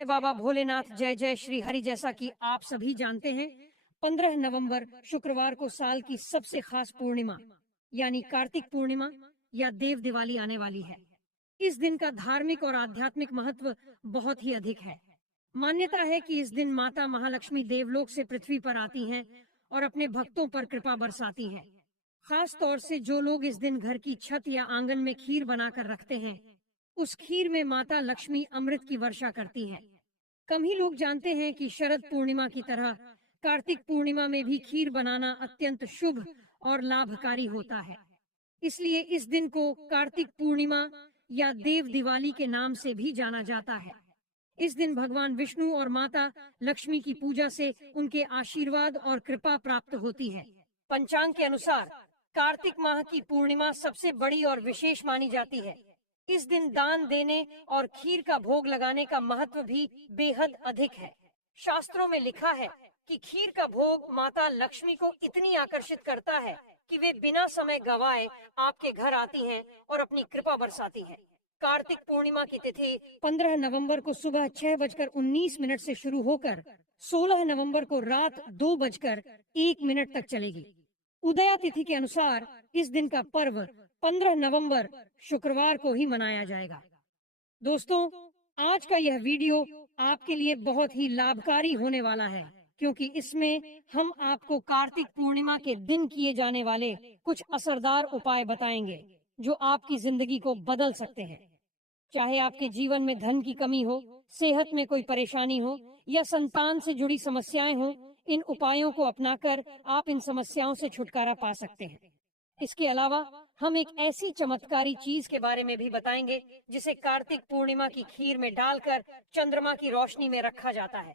बाबा भोलेनाथ जय जय श्री हरि। जैसा कि आप सभी जानते हैं, 15 नवंबर शुक्रवार को साल की सबसे खास पूर्णिमा यानी कार्तिक पूर्णिमा या देव दिवाली आने वाली है। इस दिन का धार्मिक और आध्यात्मिक महत्व बहुत ही अधिक है। मान्यता है कि इस दिन माता महालक्ष्मी देवलोक से पृथ्वी पर आती हैं और अपने भक्तों पर कृपा बरसाती हैं। खास तौर से जो लोग इस दिन घर की छत या आंगन में खीर बनाकर रखते हैं, उस खीर में माता लक्ष्मी अमृत की वर्षा करती हैं। कम ही लोग जानते हैं कि शरद पूर्णिमा की तरह कार्तिक पूर्णिमा में भी खीर बनाना अत्यंत शुभ और लाभकारी होता है। इसलिए इस दिन को कार्तिक पूर्णिमा या देव दिवाली के नाम से भी जाना जाता है। इस दिन भगवान विष्णु और माता लक्ष्मी की पूजा से उनके आशीर्वाद और कृपा प्राप्त होती है। पंचांग के अनुसार कार्तिक माह की पूर्णिमा सबसे बड़ी और विशेष मानी जाती है। इस दिन दान देने और खीर का भोग लगाने का महत्व भी बेहद अधिक है। शास्त्रों में लिखा है कि खीर का भोग माता लक्ष्मी को इतनी आकर्षित करता है कि वे बिना समय गवाए आपके घर आती हैं और अपनी कृपा बरसाती हैं। कार्तिक पूर्णिमा की तिथि 15 नवंबर को सुबह 6:19 से शुरू होकर 16 नवंबर को रात 2:01 तक चलेगी। उदया तिथि के अनुसार इस दिन का पर्व 15 नवंबर शुक्रवार को ही मनाया जाएगा। दोस्तों, आज का यह वीडियो आपके लिए बहुत ही लाभकारी होने वाला है, क्योंकि इसमें हम आपको कार्तिक पूर्णिमा के दिन किए जाने वाले कुछ असरदार उपाय बताएंगे जो आपकी जिंदगी को बदल सकते हैं। चाहे आपके जीवन में धन की कमी हो, सेहत में कोई परेशानी हो या संतान से जुड़ी समस्याएं हो, इन उपायों को अपनाकर आप इन समस्याओं से छुटकारा पा सकते हैं। इसके अलावा हम एक ऐसी चमत्कारी चीज के बारे में भी बताएंगे जिसे कार्तिक पूर्णिमा की खीर में डालकर चंद्रमा की रोशनी में रखा जाता है।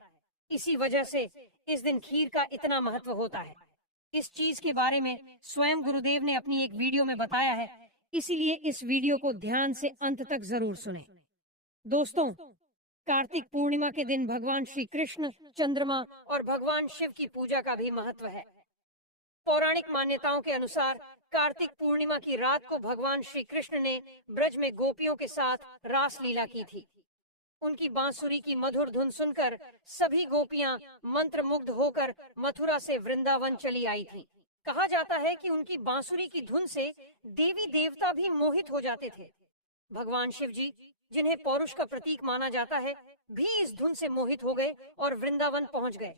इसी वजह से इस दिन खीर का इतना महत्व होता है। इस चीज के बारे में स्वयं गुरुदेव ने अपनी एक वीडियो में बताया है, इसीलिए इस वीडियो को ध्यान से अंत तक जरूर सुनें। दोस्तों, कार्तिक पूर्णिमा के दिन भगवान श्री कृष्ण, चंद्रमा और भगवान शिव की पूजा का भी महत्व है। पौराणिक मान्यताओं के अनुसार कार्तिक पूर्णिमा की रात को भगवान श्री कृष्ण ने ब्रज में गोपियों के साथ रास लीला की थी। उनकी बांसुरी की मधुर धुन सुनकर सभी गोपियां मंत्रमुग्ध होकर मथुरा से वृंदावन चली आई थीं। कहा जाता है कि उनकी बांसुरी की धुन से देवी देवता भी मोहित हो जाते थे। भगवान शिव जी, जिन्हें पौरुष का प्रतीक माना जाता है, भी इस धुन से मोहित हो गए और वृंदावन पहुंच गए।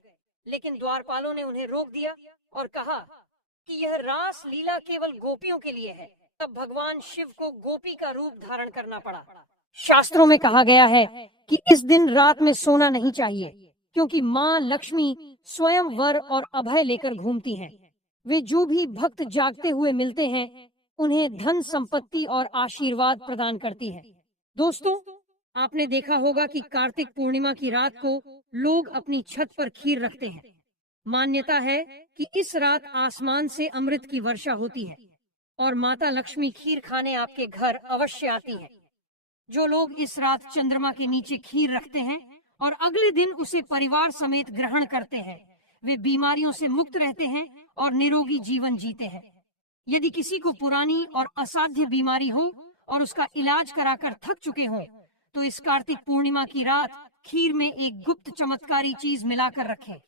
लेकिन द्वारपालों ने उन्हें रोक दिया और कहा कि यह रास लीला केवल गोपियों के लिए है। तब भगवान शिव को गोपी का रूप धारण करना पड़ा। शास्त्रों में कहा गया है कि इस दिन रात में सोना नहीं चाहिए, क्योंकि माँ लक्ष्मी स्वयं वर और अभय लेकर घूमती हैं। वे जो भी भक्त जागते हुए मिलते हैं, उन्हें धन संपत्ति और आशीर्वाद प्रदान करती हैं। दोस्तों, आपने देखा होगा कि कार्तिक पूर्णिमा की रात को लोग अपनी छत पर खीर रखते हैं। मान्यता है कि इस रात आसमान से अमृत की वर्षा होती है और माता लक्ष्मी खीर खाने आपके घर अवश्य आती है। जो लोग इस रात चंद्रमा के नीचे खीर रखते हैं और अगले दिन उसे परिवार समेत ग्रहण करते हैं, वे बीमारियों से मुक्त रहते हैं और निरोगी जीवन जीते हैं। यदि किसी को पुरानी और असाध्य बीमारी हो और उसका इलाज कराकर थक चुके हों, तो इस कार्तिक पूर्णिमा की रात खीर में एक गुप्त चमत्कारी चीज मिलाकर रखें।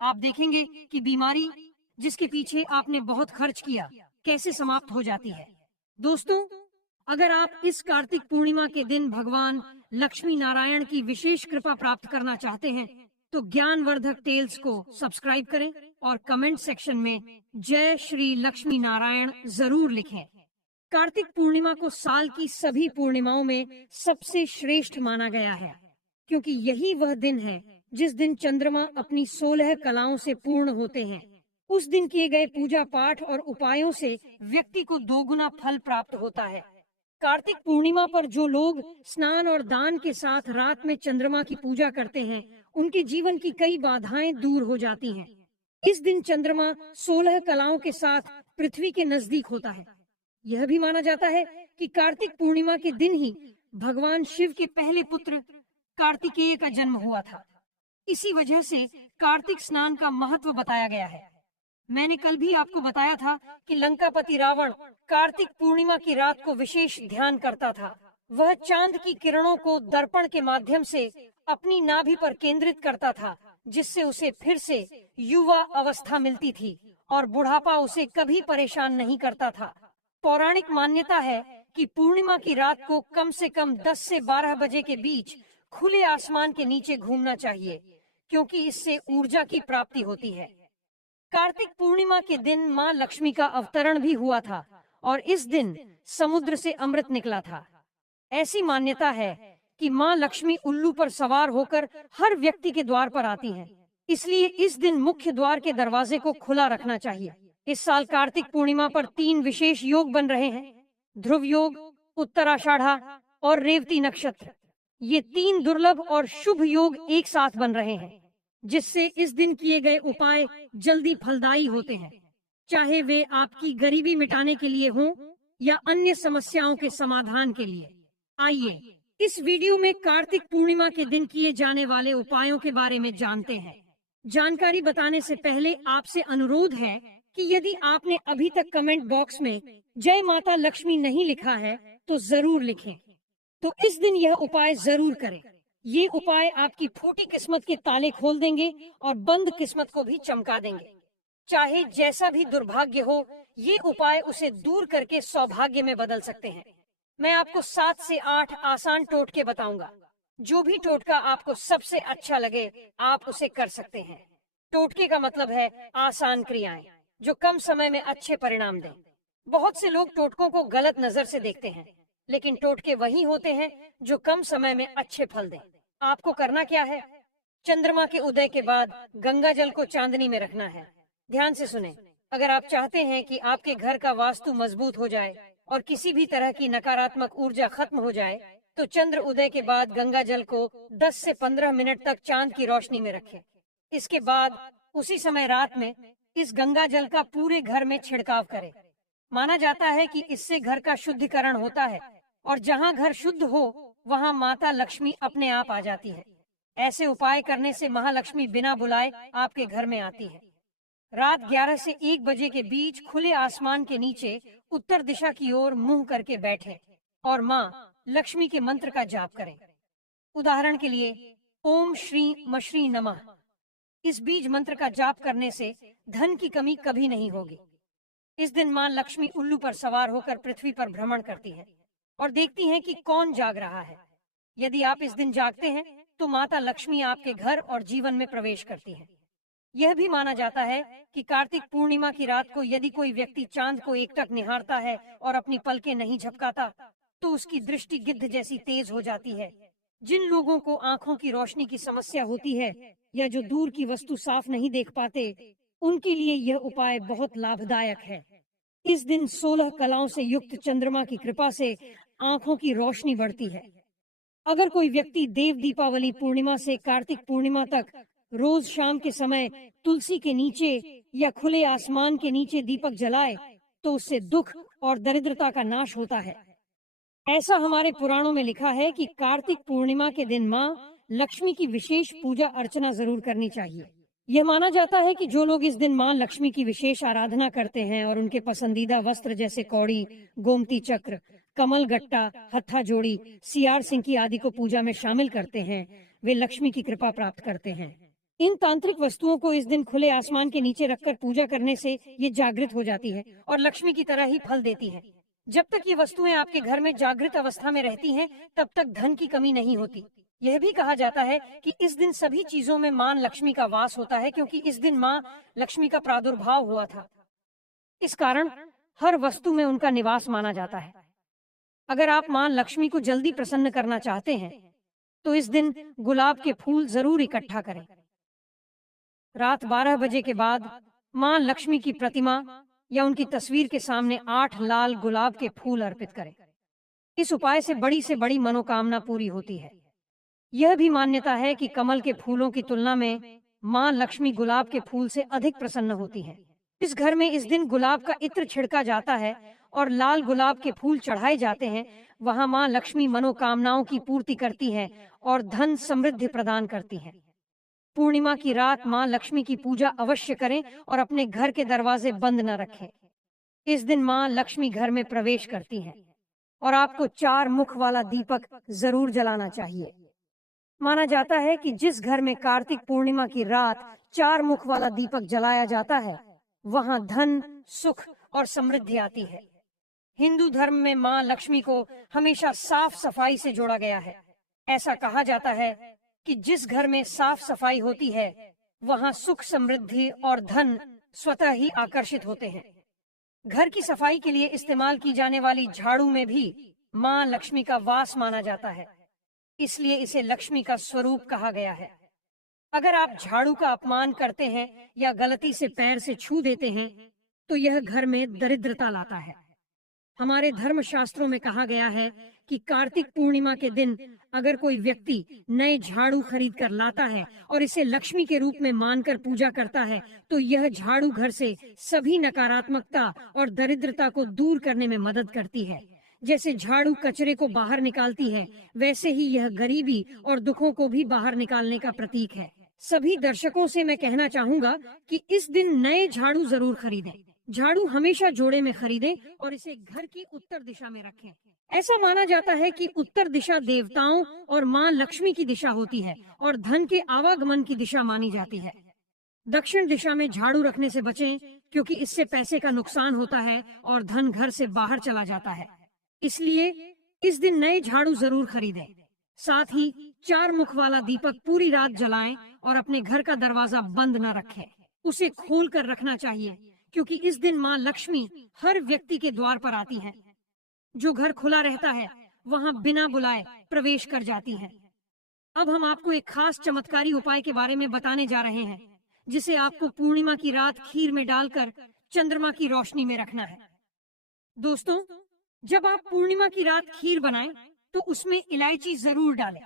आप देखेंगे कि बीमारी जिसके पीछे आपने बहुत खर्च किया कैसे समाप्त हो जाती है। दोस्तों, अगर आप इस कार्तिक पूर्णिमा के दिन भगवान लक्ष्मी नारायण की विशेष कृपा प्राप्त करना चाहते हैं, तो ज्ञानवर्धक टेल्स को सब्सक्राइब करें और कमेंट सेक्शन में जय श्री लक्ष्मी नारायण जरूर लिखें। कार्तिक पूर्णिमा को साल की सभी पूर्णिमाओं में सबसे श्रेष्ठ माना गया है, क्योंकि यही वह दिन है जिस दिन चंद्रमा अपनी 16 कलाओं से पूर्ण होते हैं। उस दिन किए गए पूजा पाठ और उपायों से व्यक्ति को दोगुना फल प्राप्त होता है। कार्तिक पूर्णिमा पर जो लोग स्नान और दान के साथ रात में चंद्रमा की पूजा करते हैं, उनके जीवन की कई बाधाएं दूर हो जाती हैं। इस दिन चंद्रमा 16 कलाओं के साथ पृथ्वी के नजदीक होता है। यह भी माना जाता है कि कार्तिक पूर्णिमा के दिन ही भगवान शिव के पहले पुत्र कार्तिकेय का जन्म हुआ था। इसी वजह से कार्तिक स्नान का महत्व बताया गया है। मैंने कल भी आपको बताया था कि लंकापति रावण कार्तिक पूर्णिमा की रात को विशेष ध्यान करता था। वह चांद की किरणों को दर्पण के माध्यम से अपनी नाभि पर केंद्रित करता था, जिससे उसे फिर से युवा अवस्था मिलती थी और बुढ़ापा उसे कभी परेशान नहीं करता था। पौराणिक मान्यता है कि पूर्णिमा की रात को कम से कम 10 से 12 बजे के बीच खुले आसमान के नीचे घूमना चाहिए, क्योंकि इससे ऊर्जा की प्राप्ति होती है। कार्तिक पूर्णिमा के दिन माँ लक्ष्मी का अवतरण भी हुआ था और इस दिन समुद्र से अमृत निकला था। ऐसी मान्यता है कि माँ लक्ष्मी उल्लू पर सवार होकर हर व्यक्ति के द्वार पर आती हैं। इसलिए इस दिन मुख्य द्वार के दरवाजे को खुला रखना चाहिए। इस साल कार्तिक पूर्णिमा पर 3 विशेष योग बन रहे हैं: ध्रुव योग, उत्तराषाढ़ा और रेवती नक्षत्र। ये 3 दुर्लभ और शुभ योग एक साथ बन रहे हैं, जिससे इस दिन किए गए उपाय जल्दी फलदायी होते हैं, चाहे वे आपकी गरीबी मिटाने के लिए हों या अन्य समस्याओं के समाधान के लिए। आइए इस वीडियो में कार्तिक पूर्णिमा के दिन किए जाने वाले उपायों के बारे में जानते हैं। जानकारी बताने से पहले आपसे अनुरोध है कि यदि आपने अभी तक कमेंट बॉक्स में जय माता लक्ष्मी नहीं लिखा है तो जरूर लिखें। तो इस दिन यह उपाय जरूर करें। ये उपाय आपकी फूटी किस्मत के ताले खोल देंगे और बंद किस्मत को भी चमका देंगे। चाहे जैसा भी दुर्भाग्य हो, ये उपाय उसे दूर करके सौभाग्य में बदल सकते हैं। मैं आपको 7 से 8 आसान टोटके बताऊंगा। जो भी टोटका आपको सबसे अच्छा लगे आप उसे कर सकते हैं। टोटके का मतलब है आसान क्रियाएं जो कम समय में अच्छे परिणाम दें। बहुत से लोग टोटकों को गलत नजर से देखते हैं, लेकिन टोटके वही होते हैं जो कम समय में अच्छे फल दें। आपको करना क्या है? चंद्रमा के उदय के बाद गंगा जल को चांदनी में रखना है। ध्यान से सुने, अगर आप चाहते हैं कि आपके घर का वास्तु मजबूत हो जाए और किसी भी तरह की नकारात्मक ऊर्जा खत्म हो जाए, तो चंद्र उदय के बाद गंगा जल को 10 से 15 मिनट तक चांद की रोशनी में रखें। इसके बाद उसी समय रात में इस गंगा जल का पूरे घर में छिड़काव करें। माना जाता है कि इससे घर का शुद्धिकरण होता है और जहाँ घर शुद्ध हो वहाँ माता लक्ष्मी अपने आप आ जाती है। ऐसे उपाय करने से महालक्ष्मी बिना बुलाए आपके घर में आती है। रात 11 से 1 बजे के बीच खुले आसमान के नीचे उत्तर दिशा की ओर मुंह करके बैठे और माँ लक्ष्मी के मंत्र का जाप करें। उदाहरण के लिए ओम श्री मश्री नमः। इस बीज मंत्र का जाप करने से धन की कमी कभी नहीं होगी। इस दिन माँ लक्ष्मी उल्लू पर सवार होकर पृथ्वी पर भ्रमण करती है और देखती हैं कि कौन जाग रहा है। यदि आप इस दिन जागते हैं तो माता लक्ष्मी आपके घर और जीवन में प्रवेश करती है। यह भी माना जाता है कि कार्तिक पूर्णिमा की रात को यदि कोई व्यक्ति चांद को एकटक निहारता है और अपनी पलकें नहीं झपकाता तो उसकी दृष्टि गिद्ध जैसी तेज हो जाती है। जिन लोगों को आंखों की रोशनी की समस्या होती है या जो दूर की वस्तु साफ नहीं देख पाते, उनके लिए यह उपाय बहुत लाभदायक है। इस दिन 16 कलाओं से युक्त चंद्रमा की कृपा से आंखों की रोशनी बढ़ती है। अगर कोई व्यक्ति देव दीपावली पूर्णिमा से कार्तिक पूर्णिमा तक रोज शाम के समय तुलसी के नीचे या खुले आसमान के नीचे दीपक जलाए तो उससे दुख और दरिद्रता का नाश होता है। ऐसा हमारे पुराणों में लिखा है कि कार्तिक पूर्णिमा के दिन माँ लक्ष्मी की विशेष पूजा अर्चना जरूर करनी चाहिए। यह माना जाता है कि जो लोग इस दिन माँ लक्ष्मी की विशेष आराधना करते हैं और उनके पसंदीदा वस्त्र जैसे कौड़ी, गोमती चक्र, कमल गट्टा, हत्था जोड़ी, सियार सिंकी आदि को पूजा में शामिल करते हैं, वे लक्ष्मी की कृपा प्राप्त करते हैं। इन तांत्रिक वस्तुओं को इस दिन खुले आसमान के नीचे रखकर पूजा करने से ये जागृत हो जाती है और लक्ष्मी की तरह ही फल देती है। जब तक ये वस्तुएं आपके घर में जागृत अवस्था में रहती हैं, तब तक धन की कमी नहीं होती। यह भी कहा जाता है कि इस दिन सभी चीजों में मां लक्ष्मी का वास होता है, क्योंकि इस दिन मां लक्ष्मी का प्रादुर्भाव हुआ था। इस कारण हर वस्तु में उनका निवास माना जाता है। अगर आप मां लक्ष्मी को जल्दी प्रसन्न करना चाहते हैं तो इस दिन गुलाब के फूल जरूर इकट्ठा करें। रात 12 बजे के बाद मां लक्ष्मी की प्रतिमा या उनकी तस्वीर के सामने 8 लाल गुलाब के फूल अर्पित करें। इस उपाय से बड़ी मनोकामना पूरी होती है। यह भी मान्यता है कि कमल के फूलों की तुलना में मां लक्ष्मी गुलाब के फूल से अधिक प्रसन्न होती है। इस घर में इस दिन गुलाब का इत्र छिड़का जाता है और लाल गुलाब के फूल चढ़ाए जाते हैं। वहां मां लक्ष्मी मनोकामनाओं की पूर्ति करती है और धन समृद्धि प्रदान करती है। पूर्णिमा की रात मां लक्ष्मी की पूजा अवश्य करें और अपने घर के दरवाजे बंद न रखें। इस दिन मां लक्ष्मी घर में प्रवेश करती हैं और आपको 4 मुख वाला दीपक जरूर जलाना चाहिए। माना जाता है कि जिस घर में कार्तिक पूर्णिमा की रात 4 मुख वाला दीपक जलाया जाता है, वहां धन, सुख और समृद्धि आती है। हिंदू धर्म में मां लक्ष्मी को हमेशा साफ सफाई से जोड़ा गया है। ऐसा कहा जाता है कि जिस घर में साफ सफाई होती है, वहां सुख, समृद्धि और धन स्वतः ही आकर्षित होते हैं। घर की सफाई के लिए इस्तेमाल की जाने वाली झाड़ू में भी मां लक्ष्मी का वास माना जाता है, इसलिए इसे लक्ष्मी का स्वरूप कहा गया है। अगर आप झाड़ू का अपमान करते हैं या गलती से पैर से छू देते हैं, तो यह घर में दरिद्रता लाता है। हमारे धर्म शास्त्रों में कहा गया है कि कार्तिक पूर्णिमा के दिन अगर कोई व्यक्ति नए झाड़ू खरीद कर लाता है और इसे लक्ष्मी के रूप में मानकर पूजा करता है, तो यह झाड़ू घर से सभी नकारात्मकता और दरिद्रता को दूर करने में मदद करती है। जैसे झाड़ू कचरे को बाहर निकालती है, वैसे ही यह गरीबी और दुखों को भी बाहर निकालने का प्रतीक है। सभी दर्शकों से मैं कहना चाहूंगा कि इस दिन नए झाड़ू जरूर खरीदें। झाड़ू हमेशा जोड़े में खरीदें और इसे घर की उत्तर दिशा में रखें। ऐसा माना जाता है कि उत्तर दिशा देवताओं और मां लक्ष्मी की दिशा होती है और धन के आवागमन की दिशा मानी जाती है। दक्षिण दिशा में झाड़ू रखने से बचें, क्योंकि इससे पैसे का नुकसान होता है और धन घर से बाहर चला जाता है। इसलिए इस दिन नए झाड़ू जरूर खरीदें। साथ ही 4 मुख वाला दीपक पूरी रात जलाएं और अपने घर का दरवाजा बंद न रखें। उसे खोल कर रखना चाहिए, क्योंकि इस दिन मां लक्ष्मी हर व्यक्ति के द्वार पर आती हैं। जो घर खुला रहता है, वहां बिना बुलाए प्रवेश कर जाती हैं। अब हम आपको एक खास चमत्कारी उपाय के बारे में बताने जा रहे हैं, जिसे आपको पूर्णिमा की रात खीर में डालकर चंद्रमा की रोशनी में रखना है। दोस्तों, जब आप पूर्णिमा की रात खीर बनाएं, तो उसमें इलायची जरूर डालें।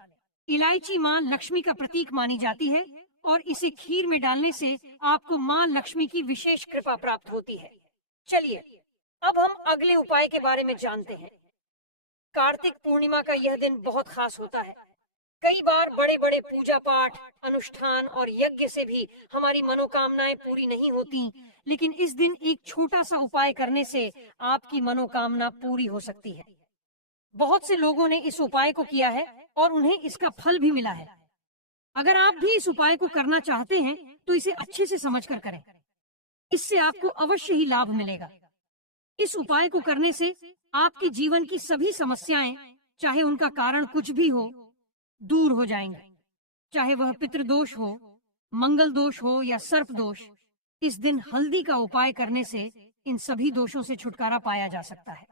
इलायची मां लक्ष्मी का प्रतीक मानी जाती है और इसे खीर में डालने से आपको मां लक्ष्मी की विशेष कृपा प्राप्त होती है। चलिए, अब हम अगले उपाय के बारे में जानते हैं। कार्तिक पूर्णिमा का यह दिन बहुत खास होता है। कई बार बड़े बड़े पूजा पाठ, अनुष्ठान और यज्ञ से भी हमारी मनोकामनाएं पूरी नहीं होती, लेकिन इस दिन एक छोटा सा उपाय करने से आपकी मनोकामना पूरी हो सकती है। बहुत से लोगों ने इस उपाय को किया है और उन्हें इसका फल भी मिला है। अगर आप भी इस उपाय को करना चाहते हैं, तो इसे अच्छे से समझकर करें। इससे आपको अवश्य ही लाभ मिलेगा। इस उपाय को करने से आपके जीवन की सभी समस्याएं, चाहे उनका कारण कुछ भी हो, दूर हो जाएंगे। चाहे वह पितृदोष हो, मंगल दोष हो या सर्प दोष, इस दिन हल्दी का उपाय करने से इन सभी दोषों से छुटकारा पाया जा सकता है।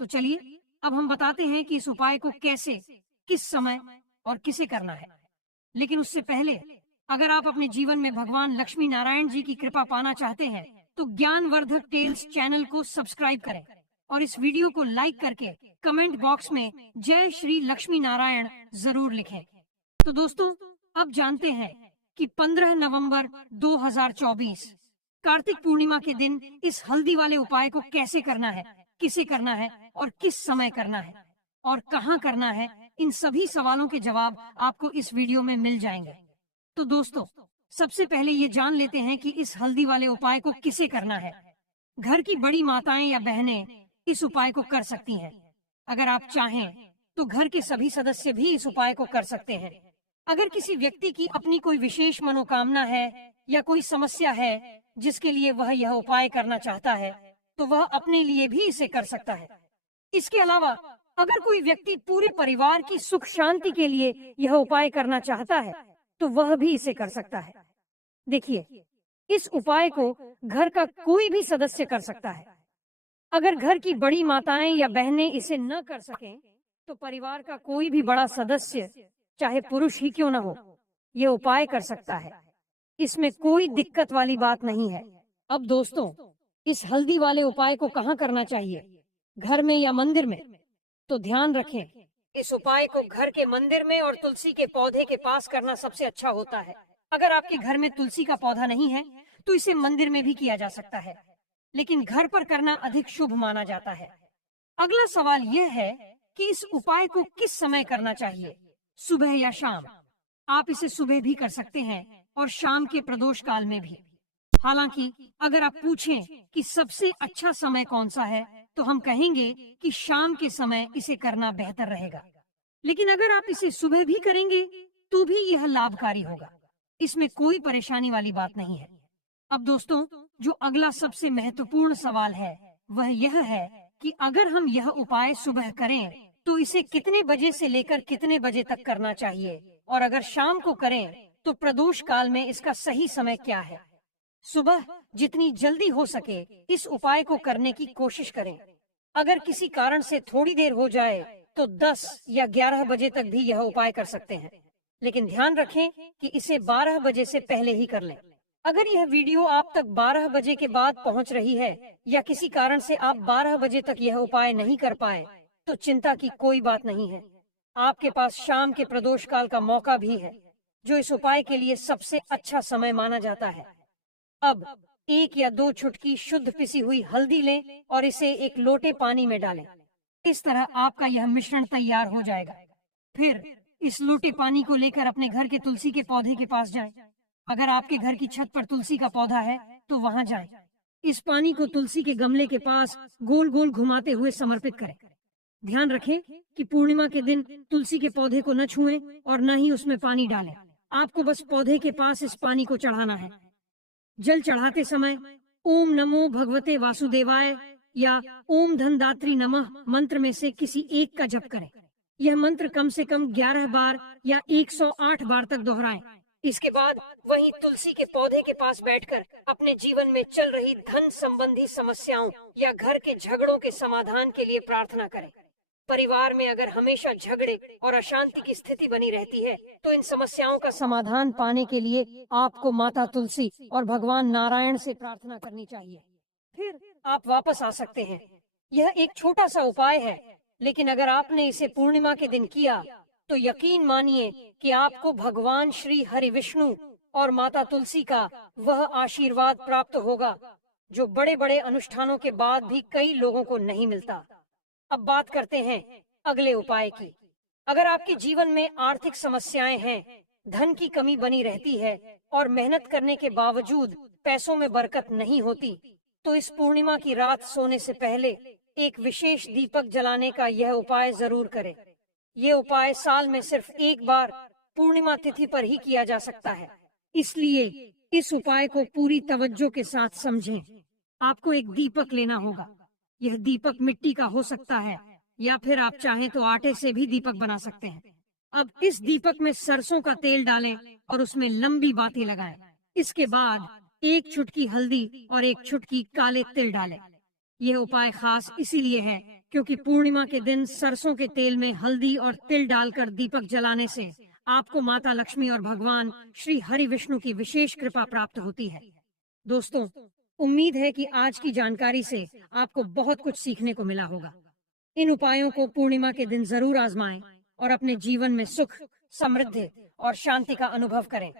तो चलिए, अब हम बताते हैं कि इस उपाय को कैसे, किस समय और किसे करना है। लेकिन उससे पहले, अगर आप अपने जीवन में भगवान लक्ष्मी नारायण जी की कृपा पाना चाहते हैं, तो ज्ञानवर्धक टेल्स चैनल को सब्सक्राइब करें और इस वीडियो को लाइक करके कमेंट बॉक्स में जय श्री लक्ष्मी नारायण जरूर लिखें। तो दोस्तों, अब जानते हैं कि 15 नवंबर 2024 कार्तिक पूर्णिमा के दिन इस हल्दी वाले उपाय को कैसे करना है, किसे करना है और किस समय करना है और कहाँ करना है। इन सभी सवालों के जवाब आपको इस वीडियो में मिल जाएंगे। तो दोस्तों, सबसे पहले ये जान लेते हैं कि इस हल्दी वाले उपाय को किसे करना है। घर की बड़ी माताएं या बहनें इस उपाय को कर सकती हैं। अगर आप चाहें तो घर के सभी सदस्य भी इस उपाय को कर सकते हैं। अगर किसी व्यक्ति की अपनी कोई विशेष मनोकामना है या कोई समस्या है जिसके लिए वह यह उपाय करना चाहता है, तो वह अपने लिए भी इसे कर सकता है। इसके अलावा अगर कोई व्यक्ति पूरे परिवार की सुख शांति के लिए यह उपाय करना चाहता है, तो वह भी इसे कर सकता है। देखिए, इस उपाय को घर का कोई भी सदस्य कर सकता है। अगर घर की बड़ी माताएं या बहनें इसे न कर सकें, तो परिवार का कोई भी बड़ा सदस्य, चाहे पुरुष ही क्यों न हो, ये उपाय कर सकता है। इसमें कोई दिक्कत वाली बात नहीं है। अब दोस्तों, इस हल्दी वाले उपाय को कहाँ करना चाहिए, घर में या मंदिर में? तो ध्यान रखें, इस उपाय को घर के मंदिर में और तुलसी के पौधे के पास करना सबसे अच्छा होता है। अगर आपके घर में तुलसी का पौधा नहीं है, तो इसे मंदिर में भी किया जा सकता है, लेकिन घर पर करना अधिक शुभ माना जाता है। अगला सवाल यह है कि इस उपाय को किस समय करना चाहिए, सुबह या शाम? आप इसे सुबह भी कर सकते हैं और शाम के प्रदोष काल में भी। हालांकि अगर आप पूछें कि सबसे अच्छा समय कौन सा है, तो हम कहेंगे कि शाम के समय इसे करना बेहतर रहेगा। लेकिन अगर आप इसे सुबह भी करेंगे तो भी यह लाभकारी होगा। इसमें कोई परेशानी वाली बात नहीं है। अब दोस्तों, जो अगला सबसे महत्वपूर्ण सवाल है वह यह है कि अगर हम यह उपाय सुबह करें तो इसे कितने बजे से लेकर कितने बजे तक करना चाहिए, और अगर शाम को करें तो प्रदोष काल में इसका सही समय क्या है। सुबह जितनी जल्दी हो सके इस उपाय को करने की कोशिश करें। अगर किसी कारण से थोड़ी देर हो जाए तो 10 या 11 बजे तक भी यह उपाय कर सकते हैं, लेकिन ध्यान रखें कि इसे 12 बजे से पहले ही कर लें। अगर यह वीडियो आप तक 12 बजे के बाद पहुंच रही है या किसी कारण से आप 12 बजे तक यह उपाय नहीं कर पाए तो चिंता की कोई बात नहीं है। आपके पास शाम के प्रदोष काल का मौका भी है, जो इस उपाय के लिए सबसे अच्छा समय माना जाता है। अब 1 या 2 चुटकी शुद्ध पिसी हुई हल्दी लें और इसे एक लोटे पानी में डालें। इस तरह आपका यह मिश्रण तैयार हो जाएगा। फिर इस लोटे पानी को लेकर अपने घर के तुलसी के पौधे के पास जाएं। अगर आपके घर की छत पर तुलसी का पौधा है तो वहां जाएं। इस पानी को तुलसी के गमले के पास गोल गोल घुमाते हुए समर्पित करें। ध्यान रखें कि पूर्णिमा के दिन तुलसी के पौधे को न छुएं और न ही उसमें पानी डालें। आपको बस पौधे के पास इस पानी को चढ़ाना है। जल चढ़ाते समय ओम नमो भगवते वासुदेवाय या ओम धनदात्री नमः मंत्र में से किसी एक का जप करें। यह मंत्र कम से कम 11 बार या 108 बार तक दोहराएं। इसके बाद वहीं तुलसी के पौधे के पास बैठकर अपने जीवन में चल रही धन संबंधी समस्याओं या घर के झगड़ों के समाधान के लिए प्रार्थना करें। परिवार में अगर हमेशा झगड़े और अशांति की स्थिति बनी रहती है तो इन समस्याओं का समाधान पाने के लिए आपको माता तुलसी और भगवान नारायण से प्रार्थना करनी चाहिए। फिर आप वापस आ सकते हैं। यह एक छोटा सा उपाय है, लेकिन अगर आपने इसे पूर्णिमा के दिन किया तो यकीन मानिए कि आपको भगवान श्री हरि विष्णु और माता तुलसी का वह आशीर्वाद प्राप्त होगा जो बड़े बड़े अनुष्ठानों के बाद भी कई लोगों को नहीं मिलता। अब बात करते हैं अगले उपाय की। अगर आपके जीवन में आर्थिक समस्याएं हैं, धन की कमी बनी रहती है और मेहनत करने के बावजूद पैसों में बरकत नहीं होती, तो इस पूर्णिमा की रात सोने से पहले एक विशेष दीपक जलाने का यह उपाय जरूर करें। ये उपाय साल में सिर्फ एक बार पूर्णिमा तिथि पर ही किया जा सकता है, इसलिए इस उपाय को पूरी तवज्जो के साथ समझें। आपको एक दीपक लेना होगा। यह दीपक मिट्टी का हो सकता है या फिर आप चाहें तो आटे से भी दीपक बना सकते हैं। अब इस दीपक में सरसों का तेल डालें और उसमें लंबी बाती लगाएं। इसके बाद 1 चुटकी हल्दी और 1 चुटकी काले तिल डालें। यह उपाय खास इसीलिए है क्योंकि पूर्णिमा के दिन सरसों के तेल में हल्दी और तिल डालकर दीपक जलाने से आपको माता लक्ष्मी और भगवान श्री हरि विष्णु की विशेष कृपा प्राप्त होती है। दोस्तों, उम्मीद है कि आज की जानकारी से आपको बहुत कुछ सीखने को मिला होगा। इन उपायों को पूर्णिमा के दिन जरूर आजमाएं और अपने जीवन में सुख, समृद्धि और शांति का अनुभव करें।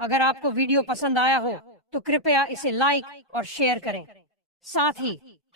अगर आपको वीडियो पसंद आया हो तो कृपया इसे लाइक और शेयर करें। साथ ही